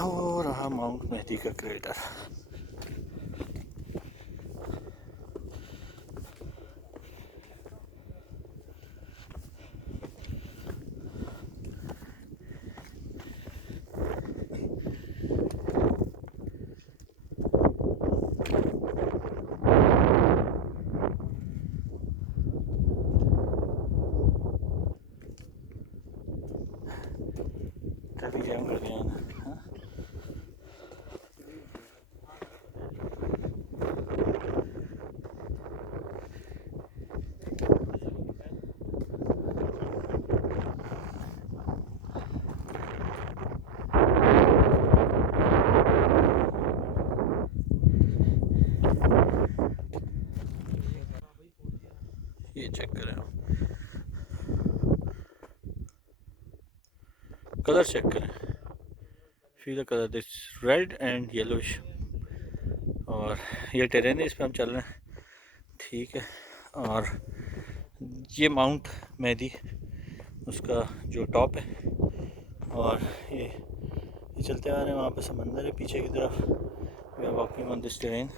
हो रहा माउंट मेहदी का क्रेटर। ट्रैफिक जैम कर दिया ना। ये चेक करें, कलर चेक करें, feel the colour, this red and yellowish. और ये टेरेन है, इस पर हम चल रहे हैं, ठीक है। और ये माउंट मेहदी उसका जो टॉप है, और ये चलते आ रहे हैं, वहाँ पे समंदर है पीछे की तरफ। We are walking on this terrain.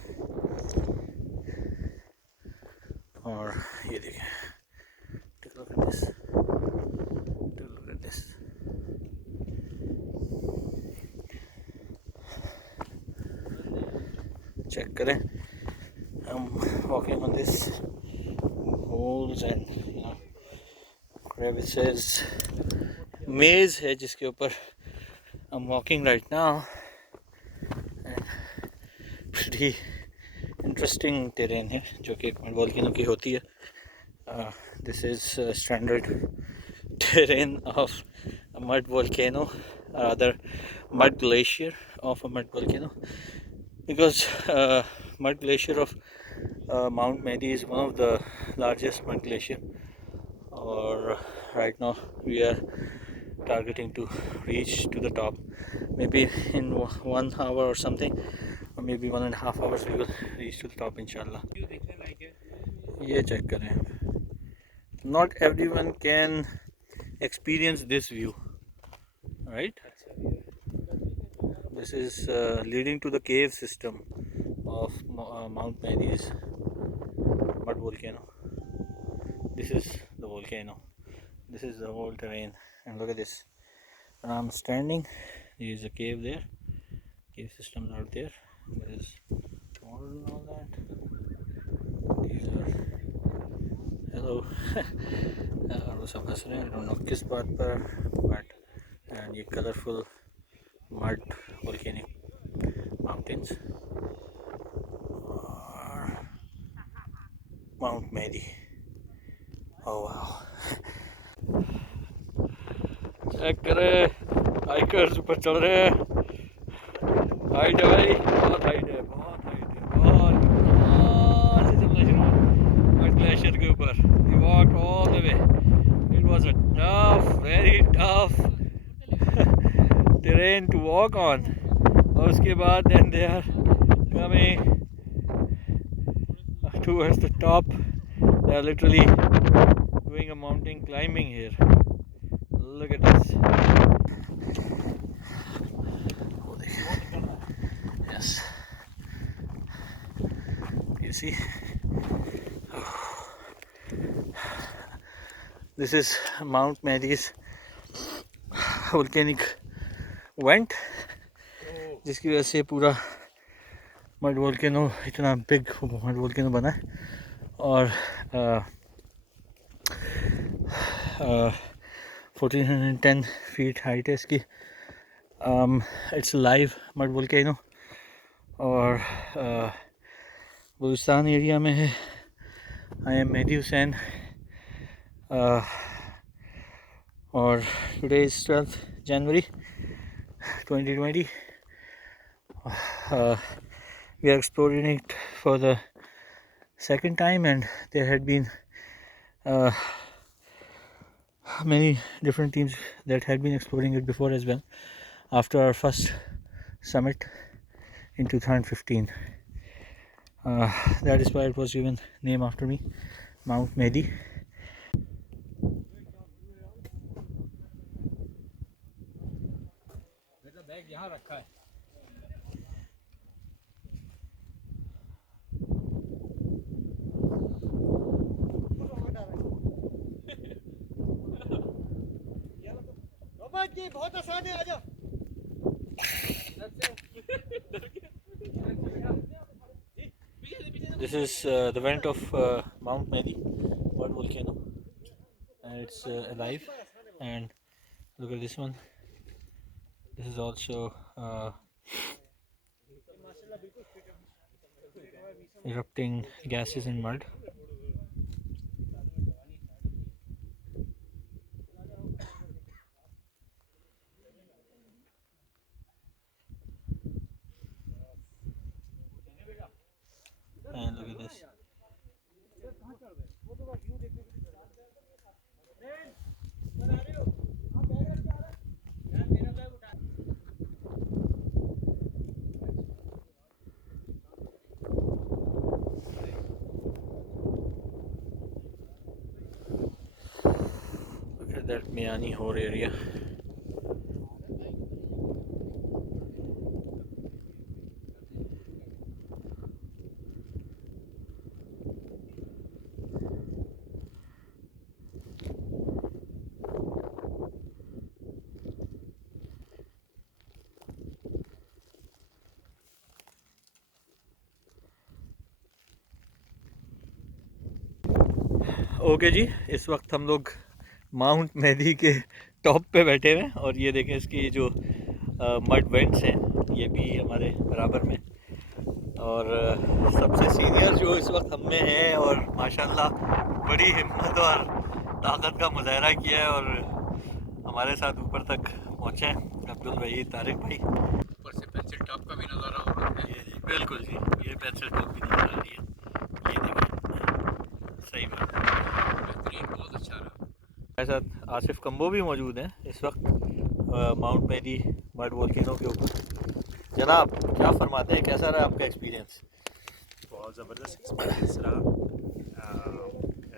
और ये देखें, take look at this, take look at this. Check करें, हम walking on this holes and crevices, मेज है जिसके ऊपर I'm walking right now, and pretty interesting terrain है जो कि एक मड वोल्केनो की होती है। This is standard terrain of a mud volcano, or rather mud glacier of a mud volcano, because mud glacier of Mount Mehdi is one of the largest mud glacier, or right now we are targeting to reach to the top. Maybe in 1 hour or something, or maybe 1.5 hours, we will reach to the top, inshallah. ये चेक करें, not everyone can experience this view, right? This is leading to the cave system of Mount Mehdi's mud volcano. This is the volcano, this is the whole terrain, and look at this. I'm standing, there is a cave there, cave systems out there, there is water and all that. These are, hello. और सब हंस रहे हैं, I don't know किस बात पर, but and ये colorful mud volcanic mountains, और Mount Mehdi. Oh wow. Check करें, हाइकर्स ऊपर चढ़ रहे हैं। हाइट है भाई, बहुत हाइट है, बहुत हाइट है, बहुत से चलना शुरू हुआ ग्लेशियर के ऊपर। We walked all the way. It was a tough, very tough terrain to walk on. और उसके बाद then they are coming towards the top. They are literally doing a mountain climbing here. Look at this. Yes. You see? This is Mount Mehdi's volcanic vent, जिसकी वजह से पूरा mud volcano, इतना big mud volcano बना है। और 1410 feet height है इसकी। इट्स लाइव मड वोल्केनो, और बलूचिस्तान एरिया में है। आई एम मेहदी हुसैन, और today is 12th January 2020. We are exploring it for the second time, and there had been many different teams that had been exploring it before as well, after our first summit in 2015. That is why it was given name after me, Mount Mehdi. यहाँ रखा है। बहुत आसान है, आजा। This is the vent of Mount Mehdi Mud Volcano, and it's alive. And look at this one. This is also erupting gases and mud. And look at this. Look at that Miani Hor area. Okay जी, इस वक्त हम लोग माउंट मेहदी के टॉप पे बैठे हुए हैं और ये देखें इसकी जो मड वेंट्स हैं ये भी हमारे बराबर में। और सबसे सीनियर जो इस वक्त हम में है और माशाल्लाह बड़ी हिम्मत और ताकत का मुजाहरा किया है और हमारे साथ ऊपर तक पहुँचे हैं अब्दुल भाई, तारिक भाई। ऊपर से पेंसिल टॉप का भी नज़ारा हो रहा है। ये जी बिल्कुल जी, ये पेंसिल टॉप भी नजर आ रही है। ये देखिए, सही बात, बेहतरीन, बहुत अच्छा रहा। हमारे साथ आसिफ कम्बो भी मौजूद हैं इस वक्त माउंट मेहदी मड वोल्केनो के ऊपर। जनाब क्या फरमाते हैं, कैसा रहा आपका एक्सपीरियंस? बहुत ज़बरदस्त एक्सपीरियंस रहा।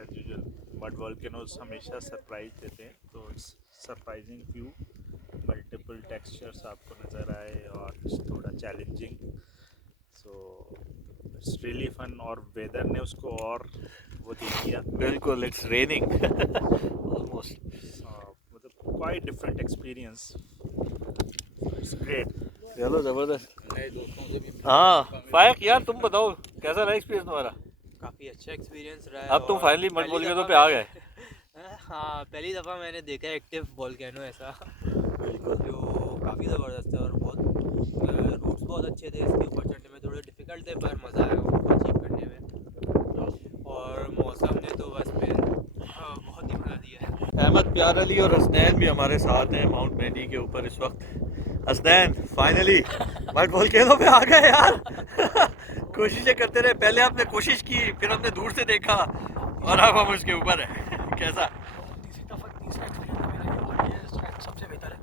एज यूजुअल मड वोल्केनोज हमेशा सरप्राइज देते हैं, तो it's surprising view, multiple textures आपको नज़र आए और थोड़ा challenging, so it's really fun. और वेदर ने उसको और वो दे दिया। बिल्कुल, इट्स रेनिंग ऑलमोस्ट, मतलब quite different experience, it's great. चलो ज़बरदस्त। नए दोस्तों से भी हाँ फायक यार, तुम बताओ कैसा रहा एक्सपीरियंस तुम्हारा? काफ़ी अच्छा एक्सपीरियंस रहा है। अब तुम फाइनली मड वोल्केनो पे आ गए। हाँ, पहली दफ़ा मैंने देखा है एक्टिव वोल्केनो ऐसा, बिल्कुल, जो काफ़ी ज़बरदस्त है। और बहुत रूट्स बहुत अच्छे थे, इसके ऊपर चढ़ने में थोड़े डिफ़िकल्ट थे पर मज़ा आया उनको अचीव करने में। और मौसम ने तो बस फिर बहुत ही मज़ा दिया है। अहमद प्यार अली और हसनैन भी हमारे साथ हैं माउंट मेहदी के ऊपर इस वक्त। हसनैन फाइनली मड वोल्केनो पे आ गए यार। कोशिशें करते रहे, पहले आपने कोशिश की, फिर हमने दूर से देखा और अब हम उसके ऊपर है। कैसा? तीसरा एक्सपीरियंस है मेरा ये, और ये शायद सबसे बेहतर है।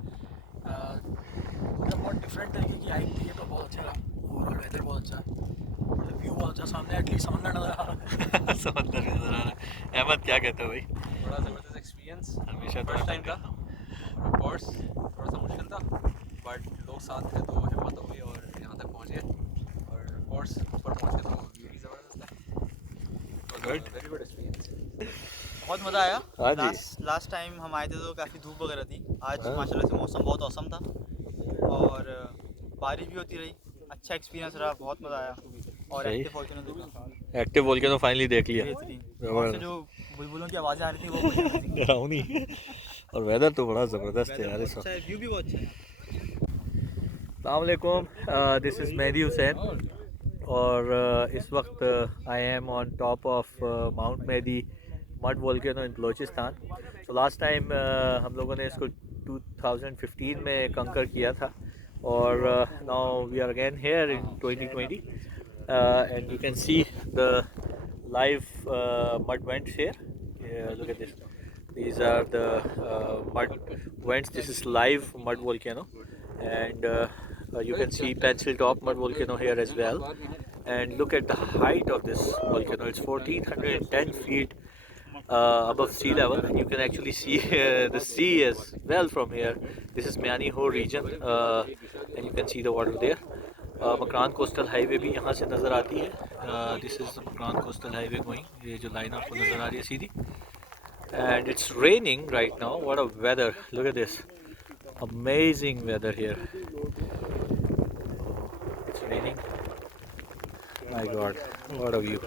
मतलब बहुत डिफरेंट तरीके की हाइक थी ये, तो बहुत अच्छा रहा। ओवरऑल वेदर बहुत अच्छा है और व्यू बहुत अच्छा, सामने एटलीस्ट समंदर नज़र आ रहा है। समंदर नजर आ रहा है। अहमद क्या कहते हो भाई? बड़ा ज़बरदस्त एक्सपीरियंस, हमेशा फर्स्ट टाइम था। ऑफ कोर्स थोड़ा सा मुश्किल था, बट लोग साथ थे तो हिम्मत हो गई और यहाँ तक पहुँच गए। और ऑफ कोर्स ऊपर पहुँच के तो व्यू भी ज़बरदस्त है। Good, very good experience. बहुत मज़ा आया। हाँ जी। लास्ट टाइम हम आए थे तो काफ़ी धूप वगैरह थी। आज हाँ। माशाल्लाह से मौसम बहुत औसम था और बारिश भी होती रही। अच्छा एक्सपीरियंस रहा, बहुत मज़ा आया। और सही। एक्टिव वोल्केनो देखा, एक्टिव वोल्केनो फाइनली देख लिया। बेहतरीन। और से जो बुलबुलों की आवाज़ें आ रही थी वो बड़ी amazing थी। डरावनी। और वेदर तो बड़ा ज़बरदस्त है यार इस अच्छा वक्त। है, व्यू भी बहुत अच्छा है। अस्सलाम वालेकुम, दिस इज़ मेहदी हुसैन और इस वक्त I am on top of Mount Mehdi mud volcano in Balochistan. तो लास्ट टाइम हम लोगों ने इसको 2015 में कंकर किया था और now we are again here in 2020 and you can see the live mud vents here. Look at this. These are the mud vents. This is live mud volcano, and you can see pencil top mud volcano here as well. And look at the height of this volcano. It's 1410 feet above sea level, and you can actually see the sea as well from here. This is Miani Ho region, and you can see the water there. Makran Coastal Highway भी यहाँ से नज़र आती है. This is the Makran Coastal Highway going. ये जो line आपको नज़र आ रही है सीधी. And it's raining right now. What a weather! Look at this. Amazing weather here. Oh, it's raining. My God, what a view.